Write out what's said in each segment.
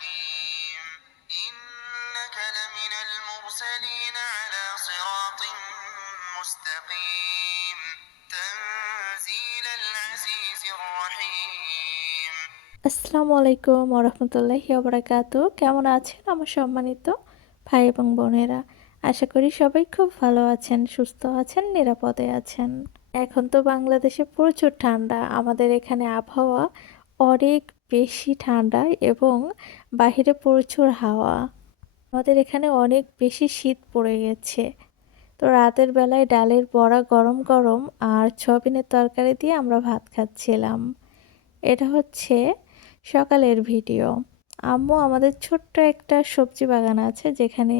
المستقيم إنك لمن المرسلين على صراط مستقيم. تنزيل العزيز الرحيم. আসসালামু আলাইকুম ওরহমতুল্লাহি ওবরাকাত কেমন আছেন আমার সম্মানিত ভাই এবং বোনেরা? আশা করি সবাই খুব ভালো আছেন, সুস্থ আছেন, নিরাপদে আছেন। এখন তো বাংলাদেশে প্রচুর ঠান্ডা। আমাদের এখানে আবহাওয়া অনেক বেশি ঠান্ডা এবং বাহিরে প্রচুর হাওয়া। আমাদের এখানে অনেক বেশি শীত পড়ে গেছে। তো রাতের বেলায় ডালের বড়া গরম গরম আর সয়াবিনের তরকারি দিয়ে আমরা ভাত খাচ্ছিলাম। এটা হচ্ছে সকালের ভিডিও। আম্মু, আমাদের ছোট্ট একটা সবজি বাগান আছে যেখানে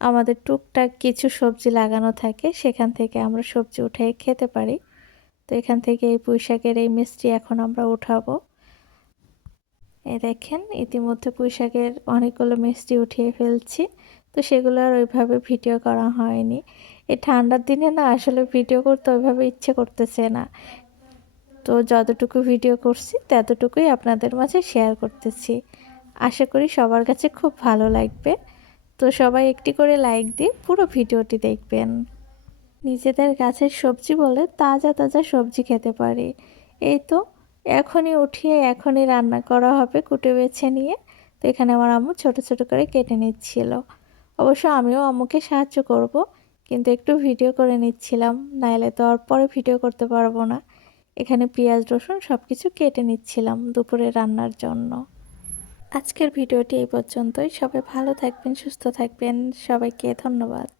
আমাদের টুকটাক কিছু সবজি লাগানো থাকে। সেখান থেকে আমরা সবজি উঠে খেতে পারি। তো এখান থেকে এই পুঁইশাকের এই মিষ্টি এখন আমরা উঠাবো। এ দেখেন, ইতিমধ্যে পুঁইশাকের অনেকগুলো মিষ্টি উঠিয়ে ফেলছি। তো সেগুলো আর ওইভাবে ভিডিও করা হয়নি। এই ঠান্ডার দিনে না আসলে ভিডিও করতে ওইভাবে ইচ্ছে করতেছে না। তো যতটুকু ভিডিও করছি, ততটুকুই আপনাদের মাঝে শেয়ার করতেছি। আশা করি সবার কাছে খুব ভালো লাগবে। তো সবাই একটি করে লাইক দিয়ে পুরো ভিডিওটি দেখবেন। নিজেদের গাছের সবজি বলে তাজা তাজা সবজি খেতে পারি। এই তো এখনই উঠিয়ে এখনই রান্না করা হবে কুটে বেছে নিয়ে। তো এখানে আমার আম্মু ছোট ছোট করে কেটে নিচ্ছিল। অবশ্য আমিও আম্মুকে সাহায্য করব, কিন্তু একটু ভিডিও করে নিচ্ছিলাম। নাইলে তো আর পরে ভিডিও করতে পারব না। এখানে পেঁয়াজ, রসুন সব কিছু কেটে নিচ্ছিলাম দুপুরে রান্নার জন্য। আজকের ভিডিওটি এই পর্যন্তই। সবাই ভালো থাকবেন, সুস্থ থাকবেন। সবাইকে ধন্যবাদ।